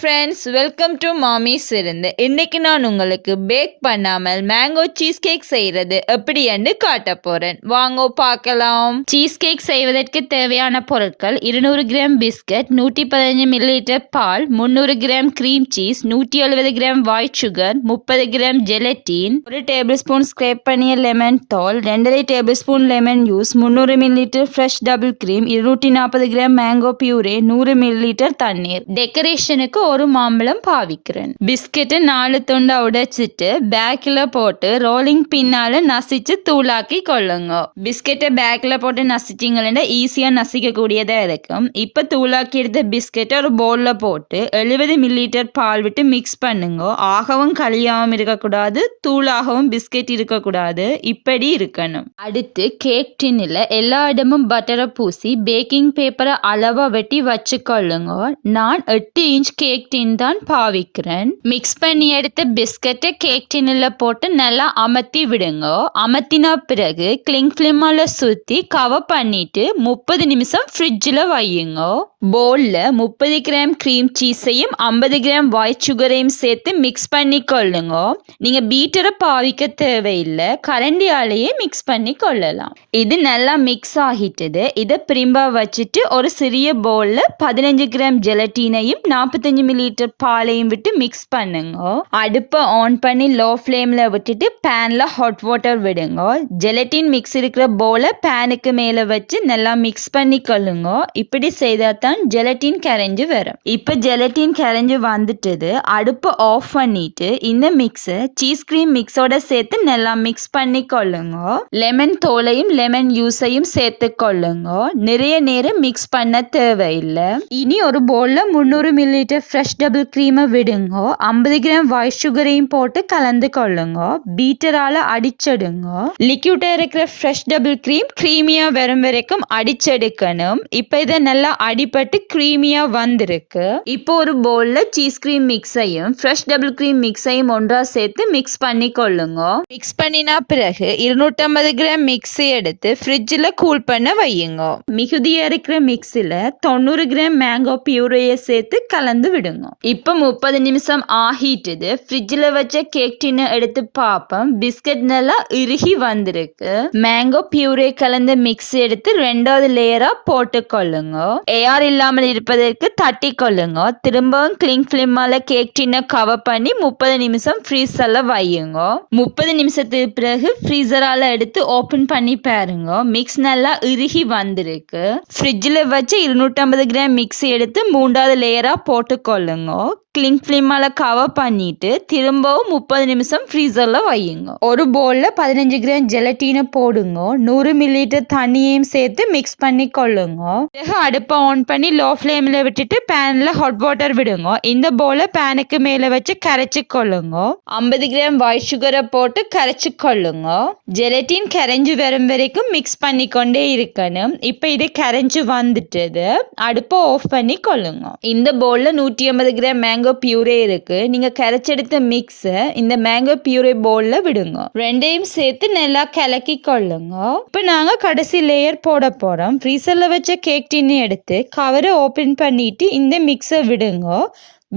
Friends, welcome to மாமிஸ் விருந்து. இன்னைக்கு நான் உங்களுக்கு பேக் பண்ணாமல் மேங்கோ சீஸ் கேக் செய்யறது எப்படி என்று காட்ட போறேன். வாங்க பார்க்கலாம். சீஸ் கேக் செய்வதற்கு தேவையான பொருட்கள் 200 கிராம் பிஸ்கட், 115 மில்லிலிட்டர் பால், 300 gram cream cheese, 170 gram white sugar, 30 gram gelatin, 1 table spoon scrape பண்ணிய லெமன் தோல், 2 table spoon lemon juice, 300 millilitre fresh double cream, 240 gram mango puree, 100 millilitre தண்ணீர். டெக்கரேஷனுக்கு ஒரு மாம்பழம் பாவிக்கிறேன். பிஸ்கெட்டை 4 துண்டா உடைச்சிட்டு பேக்கில் போட்டு ரோலிங் பின்னால நசிச்சு தூளாக்கி கொள்ளுங்க. பிஸ்கெட்டை பேக்கில் போட்டு நசிச்சிங்கன்னா ஈஸியாக நசிக்க கூடியதா இருக்கும். இப்போ தூளாக்கி எடுத்த பிஸ்கெட்டை ஒரு பவுலில் போட்டு 70 மில்லிலிட்டர் பால் விட்டு மிக்ஸ் பண்ணுங்க. ஆகவும் களியாகவும் இருக்கக்கூடாது, தூளாகவும் பிஸ்கெட் இருக்கக்கூடாது, இப்படி இருக்கணும். அடுத்து கேக் டின்னில் எல்லா இடமும் பட்டரை பூசி பேக்கிங் பேப்பரை அளவா வெட்டி வச்சுக்கொள்ளுங்க. நான் 8 இன்ச் கேக் டின் தான் பாவிக்கிறேன். மிக்ஸ் பண்ணி எடுத்த பிஸ்கட்டை கேக் டின்னில் போட்டு நல்லா அமர்த்தி விடுங்க. அமர்த்தின பிறகு கிளிங் ஃபிலிமால சுத்தி கவர் பண்ணிட்டு 30 நிமிஷம் ஃப்ரிட்ஜில் வையுங்க. பவுல்ல 30 கிராம் கிரீம் சீஸையும் 50 கிராம் ஒயிட் சுகரையும் சேர்த்து மிக்ஸ் பண்ணி கொள்ளுங்க. நீங்க பீட்டரை பாவிக்க தேவையில்லை, கரண்டியாலேயே மிக்ஸ் பண்ணி கொள்ளலாம். இது நல்லா மிக்ஸ் ஆகிட்டது. இதை பிரிம்பா வச்சுட்டு ஒரு சிறிய பவுல்ல 15 கிராம் ஜெலட்டினையும் 45 மில்லிலிட்டர் பாலையும் விட்டு மிக்ஸ் பண்ணுங்க. அடுப்பை ஆன் பண்ணி லோ ஃப்ளேம்ல விட்டுட்டு பேன்ல ஹாட் வாட்டர் விடுங்க. ஜெலட்டின் மிக்ஸ் இருக்கிற பவுலை பேனுக்கு மேல வச்சு நல்லா மிக்ஸ் பண்ணி கொள்ளுங்க. இப்படி செய்தா தான் ஜெலட்டின் கரைஞ்சு வரும். இப்போ ஜெலட்டின் கரைஞ்சு வந்துட்டது. அடுப்பை ஆஃப் பண்ணிட்டு இந்த மிக்ஸை சீஸ் கிரீம் மிக்ஸோட சேர்த்து நல்லா மிக்ஸ் பண்ணி கொள்ளுங்க. லெமன் தோலையும் லெமன் ஜூஸையும் சேர்த்து கொள்ளுங்க. நிறைய நேரம் மிக்ஸ் பண்ண தேவையில்லை. இனி ஒரு பவுல்ல 300 மில்லிலிட்டர் ஃப்ரெஷ் டபுள் கிரீமை விடுங்க. 50 கிராம் ஒயிட் சுகரையும் போட்டு கலந்து கொள்ளுங்க. பீட்டரால அடிச்செடுங்க. லிக்யூட்டா இருக்கிற ஃப்ரெஷ் டபுள் கிரீம் கிரீமியா வரும் வரைக்கும் அடிச்செடுக்கணும். இப்போ இதை நல்லா அடிப்பட்டு கிரீமியா வந்திருக்கு. இப்போ ஒரு பவுல்ல சீஸ் கிரீம் மிக்ஸையும் ஃப்ரெஷ் டபுள் கிரீம் மிக்ஸையும் ஒன்றா சேர்த்து மிக்ஸ் பண்ணி கொள்ளுங்க. மிக்ஸ் பண்ணினா பிறகு 250 கிராம் மிக்ஸை எடுத்து ஃப்ரிட்ஜில் கூல் பண்ண வையுங்க. மிகுதியா இருக்கிற மிக்ஸில் 90 கிராம் மேங்கோ பியூரையை சேர்த்து கலந்து விடுங்க. இப்போ 30 நிமிஷம் ஆகிட்டுது. ஃப்ரிட்ஜில் வச்ச கேக் டின்னை எடுத்து பார்ப்போம். பிஸ்கட் நல்லா இறுகி வந்திருக்கு. மேங்கோ பியூரே கலந்த மிக்ஸ் எடுத்து 2வது லேயரா போட்டு கொள்ளுங்க. ஏஆர் இல்லாமல் இருப்பதற்கு தட்டி கொள்ளுங்க. திரும்பவும் கிளிங் ஃபிலிமால கேக் டின்னை கவர் பண்ணி 30 நிமிஷம் ஃப்ரீசர்ல வையுங்க. 30 நிமிஷத்துக்கு பிறகு ஃப்ரீசரால எடுத்து ஓபன் பண்ணி பாருங்க. மிக்ஸ் நல்லா இறுகி வந்திருக்கு. ஃப்ரிட்ஜில் வச்சு 250 கிராம் மிக்ஸ் எடுத்து 3வது லேயரா போட்டு கொள்ளுங்க. கிளிங் ஃபிலிமால கவர் பண்ணிட்டு திரும்பவும் 30 நிமிஷம் ஃப்ரீசர்ல வையுங்க. ஒரு பவுல்ல 15 கிராம் ஜெலட்டினை போடுங்க. 100 மில்லிலிட்டர் தண்ணியையும் சேர்த்து மிக்ஸ் பண்ணி கொள்ளுங்க. பிறகு அடுப்பை ஆன் பண்ணி லோ ஃப்ளேம்ல விட்டுட்டு பேன்ல ஹாட் வாட்டர் விடுங்க. இந்த பவுலை பேனுக்கு மேல வச்சு கரைச்சு கொள்ளுங்க. 50 கிராம் ஒயிட் சுகரை போட்டு கரைச்சு கொள்ளுங்க. ஜெலட்டின் கரைஞ்சு வரும் வரைக்கும் மிக்ஸ் பண்ணி கொண்டே இருக்கணும். இப்ப இது கரைஞ்சு வந்துட்டது. அடுப்பை ஆஃப் பண்ணி கொள்ளுங்க. இந்த பவுல்ல 150 கிராம் மேங்கோ பியூரே இருக்கு. நீங்க கரைச்செடுத்த மிக்ஸ இந்த மேங்கோ பியூரே பவுல்ல விடுங்க. ரெண்டையும் சேர்த்து நல்லா கலக்கி கொள்ளுங்க. இப்ப நாங்க கடைசி லேயர் போட போறோம். ஃப்ரீசர்ல வச்ச கேக் டின்னு எடுத்து கவரை ஓபன் பண்ணிட்டு இந்த மிக்ஸை விடுங்க.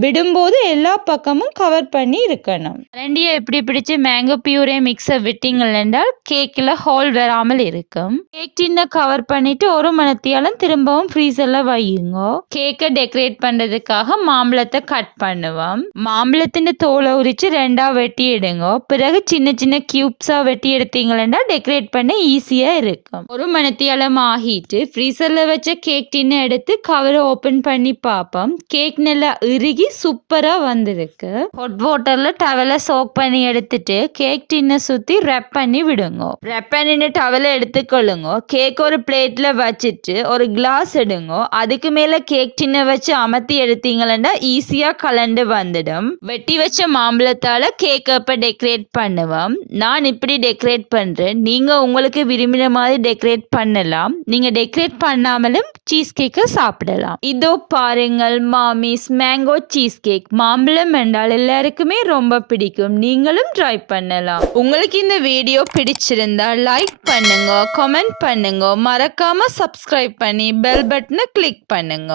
விடும்போது எல்லா பக்கமும் கவர் பண்ணி இருக்கணும். கரண்டியை எப்படி பிடிச்சு மேங்கோ பியூரே மிக்ஸை விட்டீங்கள் என்றால் கேக்கில் ஹோல் வராமல் இருக்கும். கேக் டின்னை கவர் பண்ணிட்டு 1 மணித்தியாலும் திரும்பவும் ஃப்ரீசர்ல வையுங்க. கேக்கை டெக்கரேட் பண்றதுக்காக மாம்பழத்தை கட் பண்ணுவோம். மாம்பழத்தின் தோலை உரிச்சு 2ஆ வெட்டி எடுங்க. பிறகு சின்ன சின்ன கியூப்ஸா வெட்டி எடுத்தீங்களா டெக்கரேட் பண்ண ஈஸியா இருக்கும். 1 மணித்தியாலம் ஆகிட்டு ஃப்ரீசர்ல வச்ச கேக் டின்னை எடுத்து கவரை ஓபன் பண்ணி பார்ப்போம். கேக் நல்லா இறுகி சூப்பரா வந்திருக்கு. ஹாட் வாட்டர்ல டவலை சோக் பண்ணி எடுத்துட்டு கேக் டின்னை சுத்தி ரேப் பண்ணி விடுங்க. ரேப் பண்ணின டவலை எடுத்துக்கொள்ளுங்க. கேக் ஒரு பிளேட்ல வச்சுட்டு ஒரு கிளாஸ் எடுங்க. அதுக்கு மேல கேக் டின்னை வச்சு அமர்த்தி எடுத்தீங்கன்னா ஈஸியா கலண்டு வந்துடும். வெட்டி வச்ச மாம்பழத்தால கேக் அப்ப டெக்கரேட் பண்ணுவோம். நான் இப்படி டெக்கரேட் பண்றேன். நீங்க உங்களுக்கு விரும்பின மாதிரி டெக்கரேட் பண்ணலாம். நீங்க டெக்கரேட் பண்ணாமலும் சீஸ் கேக்கை சாப்பிடலாம். இதோ பாருங்கள் மாமிஸ் மேங்கோ சீஸ் கேக். மாம்பழம் என்றால் எல்லாருக்குமே ரொம்ப பிடிக்கும். நீங்களும் ட்ரை பண்ணலாம். உங்களுக்கு இந்த வீடியோ பிடிச்சிருந்தா லைக் பண்ணுங்க, கமெண்ட் பண்ணுங்க, மறக்காம சப்ஸ்கிரைப் பண்ணி பெல் பட்டனை கிளிக் பண்ணுங்க.